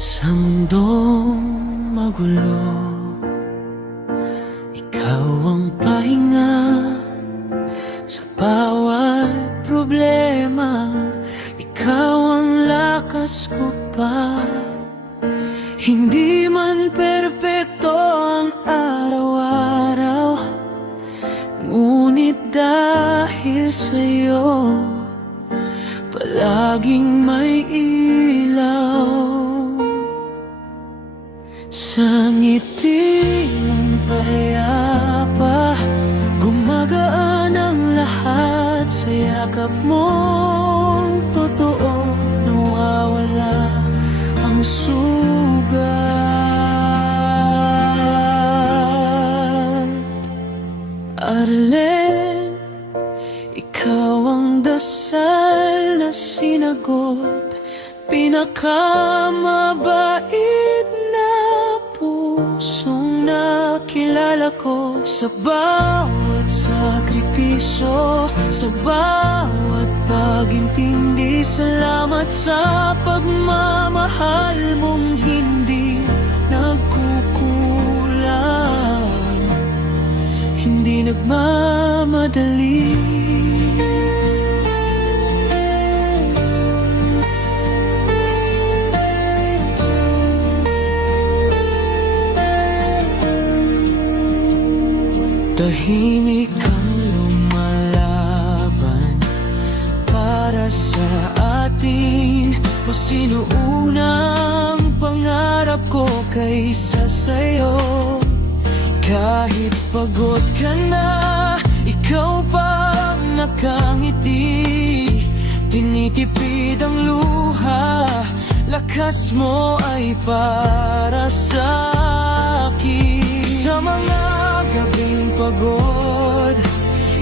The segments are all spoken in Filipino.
Sa mundong magulo, ikaw ang pahinga. Sa bawat problema, ikaw ang lakas ko pa. Hindi man perpekto ang araw-araw, ngunit dahil sa'yo, palaging may ilaw. Sa ngiti mong payapa, gumagaan ang lahat. Sa yakap mong totoo, nawawala ang sugat. Arlen, ikaw ang dasal na sinagot, pinakamabait na pusong nakilala ko. Sa bawat sakripisyo, sa bawat pag-intindi, salamat sa pagmamahal mong hindi nagkukulang, hindi nagmamadali. Tahimik kang lumalaban para sa atin. O sino unang pangarap ko kaysa sa'yo? Kahit pagod ka na, ikaw pa ang nakangiti. Tinitipid ang luha, lakas mo ay para sa akin. Sa mga gabing pagod,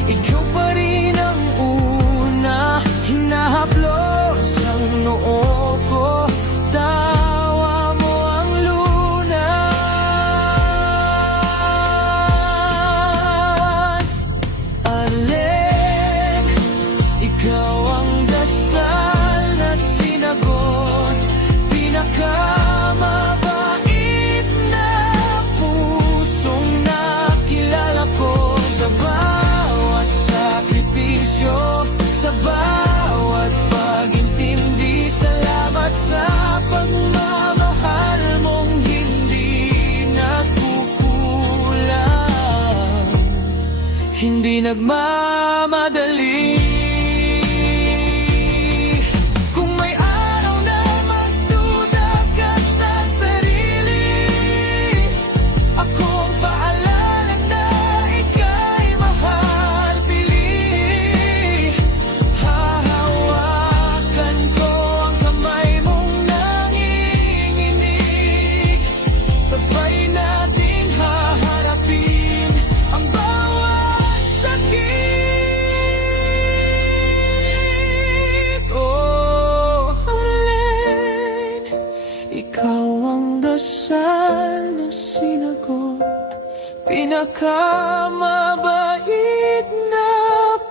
ikaw pa rin ang una. Hinahaplos ang noo ko, tawa mo ang lunas. Arlen, ikaw ang dasal na sinagot, pinakamabait na pusong nakilala ko. Sa bawat sakripisyo, sa bawat pag-intindi, salamat sa pagmamahal mong hindi nagkukulang, hindi nagmamadali. Kung may araw na magduda ka sa sarili, ako ang paalala na ika'y mahal. Pili, hahawakan ko ang kamay mong nanginginig. Sabay nating haharapin ang bawat sakit. Oh, Arlen, ikaw ang dasal na sinagot, pinakamabait na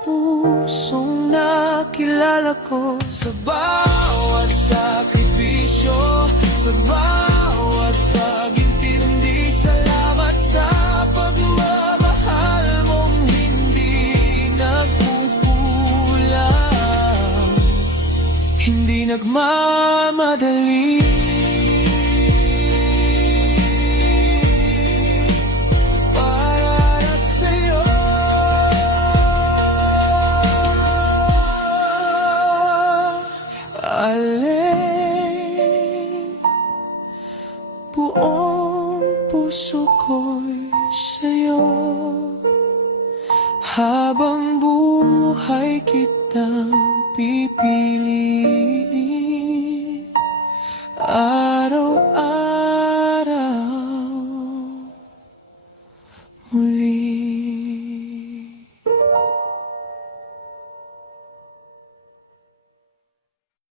pusong nakilala ko. Sa bawat sakripisyo, sa bawat pag-intindi, salamat sa pagmamahal mong hindi nagkukulang, hindi nagmamadali. Para sa'yo, Arlen, buong puso ko'y sa'yo. Habang buhay kitang pipiliin.